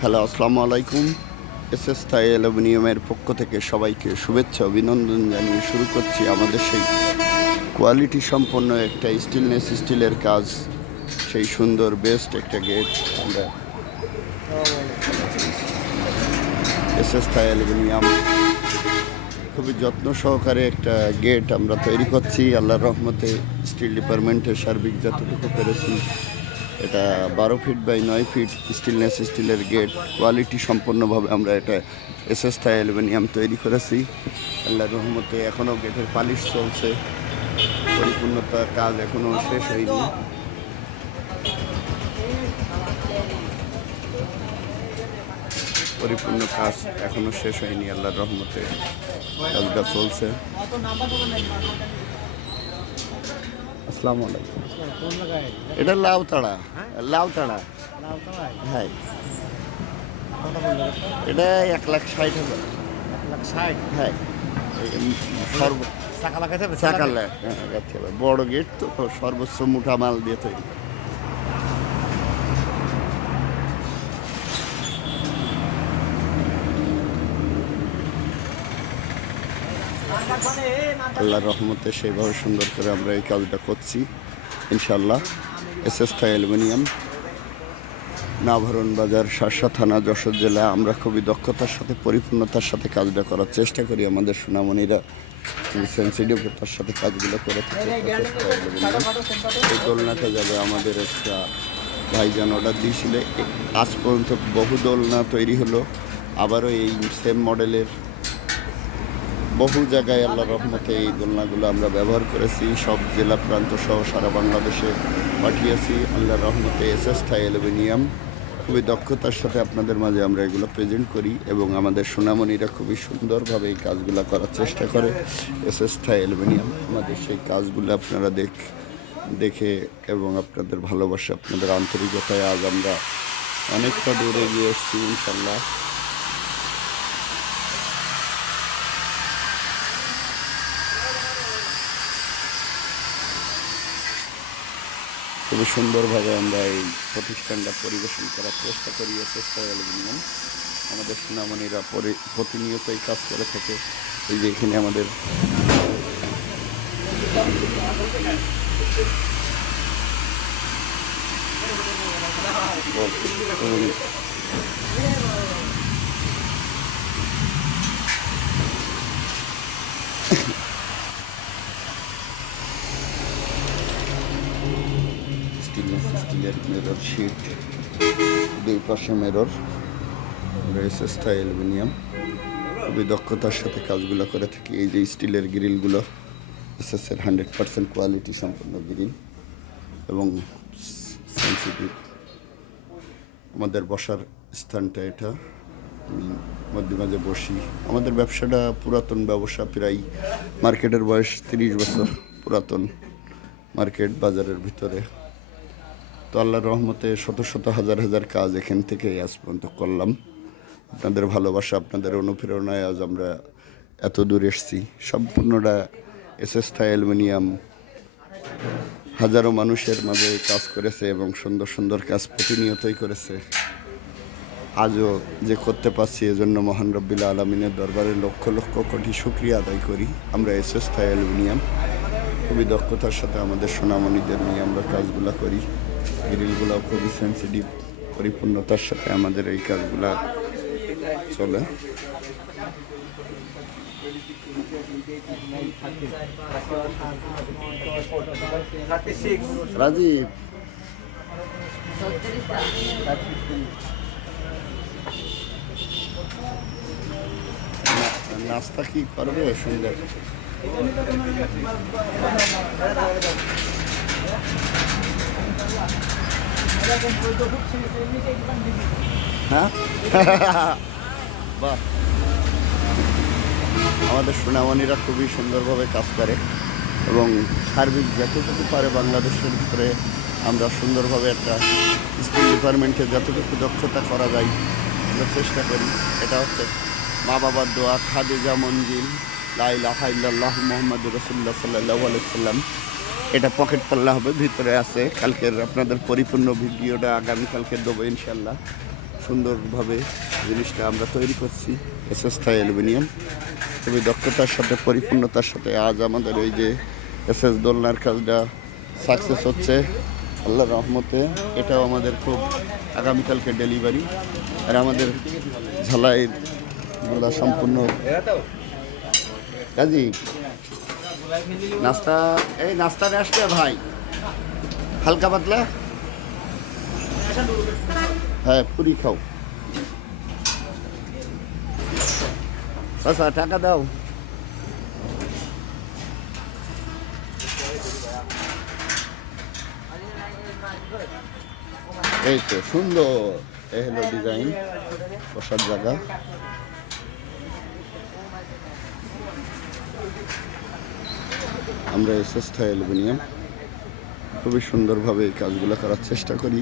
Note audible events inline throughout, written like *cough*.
Hello, আসসালামু আলাইকুম। S S থাই অ্যালুমিনিয়ামের পক্ষ থেকে সবাইকে শুভেচ্ছা, অভিনন্দন জানিয়ে শুরু করছি আমাদের সেই কোয়ালিটি সম্পন্ন একটা স্টিলনেস স্টিলের কাজ, সেই সুন্দর বেস্ট একটা গেট আমরা এস এস থাই অ্যালুমিনিয়াম খুবই যত্ন সহকারে একটা গেট আমরা তৈরি করছি। আল্লাহর রহমতে স্টিল ডিপার্টমেন্টের সার্বিক যতটুকু পেরেছি এটা বারো ফিট বাই নয় ফিট স্টিলনেস স্টিলের গেট কোয়ালিটি সম্পন্নভাবে আমরা এটা এসএস থাই অ্যালুমিনিয়াম তৈরি করেছি। আল্লাহর রহমতে এখনও গেটের পালিশ চলছে। পরিপূর্ণতা কাজ এখনও শেষ হয়নি। পরিপূর্ণ কাজ এখনও শেষ হয়নি, আল্লাহর রহমতে। কাজটা চলছে। আসসালামু আলাইকুম। এটা লাউতাড়া লাউতাড়া। হ্যাঁ। এটা এক লাখ ষাট হাজার। এক লাখ ষাট হ্যাঁ সর্ব চাকা হবে হ্যাঁ, লাগাতে হবে। বড় গেট তো সর্বোচ্চ মুঠা মাল দিয়ে তৈরি। আল্লাহর রহমতে সেইভাবে সুন্দর করে আমরা এই কাজটা করছি ইনশাল্লাহ এস এস থাই অ্যালুমিনিয়াম, নাভরণ বাজার শাসা থানা, যশোর জেলা। আমরা খুবই দক্ষতার সাথে, পরিপূর্ণতার সাথে কাজটা করার চেষ্টা করি আমাদের সোনামণিরা। সেন্সিটিভতার সাথে কাজগুলো করে থাকে। এই দোলনাটা যাবে আমাদের একটা ভাইজান অর্ডার দিয়েছিল। আজ পর্যন্ত বহু দোলনা তৈরি হলো। আবারও এই সেম মডেলের বহু জায়গায় আল্লাহ রহমতে এই দোলনাগুলো আমরা ব্যবহার করেছি। সব জেলা প্রান্ত সহ সারা বাংলাদেশে পাঠিয়েছি আল্লাহ রহমতে এস এস থাই অ্যালুমিনিয়াম। খুবই দক্ষতার সাথে আপনাদের মাঝে আমরা এগুলো প্রেজেন্ট করি এবং আমাদের সোনামণিরা খুবই সুন্দরভাবে এই কাজগুলো করার চেষ্টা করে। এস এস থাই অ্যালুমিনিয়াম, আমাদের সেই কাজগুলো আপনারা দেখ, দেখে এবং আপনাদের ভালোবাসা, আপনাদের আন্তরিকতায় আজ আমরা অনেকটা দূরে গিয়ে এসেছি ইনশাল্লাহ খুবই সুন্দরভাবে আমরা এই প্রতিষ্ঠানটা পরিবেশন করার চেষ্টা করি চেষ্টা অ্যালুমিনিয়াম আমাদের সুনামণিরা পরি- প্রতিনিয়ত এই কাজ করে থাকে। এই যে এখানে আমাদের এবং স্টিলনেস স্টিলের মেরর শিট দুই পাশে মেরর রয়েছে স্থায়ী অ্যালুমিনিয়াম খুবই দক্ষতার সাথে কাজগুলো করে থাকি। এই যে স্টিলের গ্রিলগুলো এসএসের হান্ড্রেড পার্সেন্ট কোয়ালিটি সম্পন্ন গ্রিল এবং সেন্সিটিভ আমাদের বসার স্থানটা এটা। আমি মধ্যে মাঝে বসি। আমাদের ব্যবসাটা পুরাতন ব্যবসা, প্রায় মার্কেটের বয়স তিরিশ বছর পুরাতন মার্কেট বাজারের ভিতরে। তো আল্লাহর রহমতে শত শত হাজার হাজার কাজ এখান থেকে আজ পর্যন্ত করলাম। আপনাদের ভালোবাসা, আপনাদের অনুপ্রেরণায় আজ আমরা এত দূর এসেছি। সম্পূর্ণটা এস এস থাই অ্যালুমিনিয়াম হাজারো মানুষের মাঝে কাজ করেছে এবং সুন্দর সুন্দর কাজ প্রতিনিয়তই করেছে। আজও যে করতে পারছি এজন্য মহান রব্বিল আলমিনের দরবারে লক্ষ লক্ষ কোটি শুক্রিয়া আদায় করি। আমরা এস এস থাই অ্যালুমিনিয়াম খুবই দক্ষতার সাথে আমাদের সোনামণিদের নিয়ে আমরা কাজগুলো করি। গ্রিলগুলো খুবই সেন্সিটিভ পরিপূর্ণতার সাথে আমাদের এই কাজগুলা চলে। রাজীব। নাস্তা কি করবে? সুন্দর হ্যাঁ? *laughs* বাহ। আমাদের সোনামণিরা খুবই সুন্দরভাবে কাজ করে এবং সার্বিক যতটুকু পারে বাংলাদেশের ভিতরে আমরা সুন্দরভাবে একটা স্কুল ডিপার্টমেন্টে যতটুকু দক্ষতা করা যায় আমরা চেষ্টা করি। এটা হচ্ছে মা বাবার দোয়া, খাদিজা মঞ্জিল লাইলাহা মোহাম্মদ রসুল্লাহ সাল্লাহ এটা পকেট পাল্লা হবে, ভিতরে আছে। কালকের আপনাদের পরিপূর্ণ ভিডিওটা আগামীকালকে দেবো ইনশাল্লাহ সুন্দরভাবে জিনিসটা আমরা তৈরি করছি এস এস থাই অ্যালুমিনিয়াম। খুবই দক্ষতার সাথে, পরিপূর্ণতার সাথে আজ আমাদের এই যে এস এস দোলনার কাজটা সাকসেস হচ্ছে। আল্লাহ রহমতে এটাও আমাদের খুব আগামীকালকে ডেলিভারি আর আমাদের ঝালাই গুলা সম্পূর্ণ কাজী, নাস্তা, এই নাস্তাটা আসবে ভাই। হালকা পাতলা? হ্যাঁ পুরি খাও। আচ্ছা টাকা দাও। এই তো সুন্দর। এই হলো ডিজাইন বসার জায়গা। আমরা এসএস থাই অ্যালুমিনিয়াম খুবই সুন্দরভাবে এই কাজগুলো করার চেষ্টা করি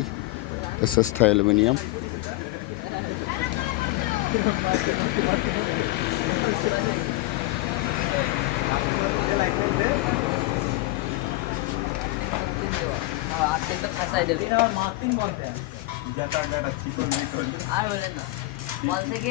এসএস থাই অ্যালুমিনিয়াম আর বলেন না মল থেকে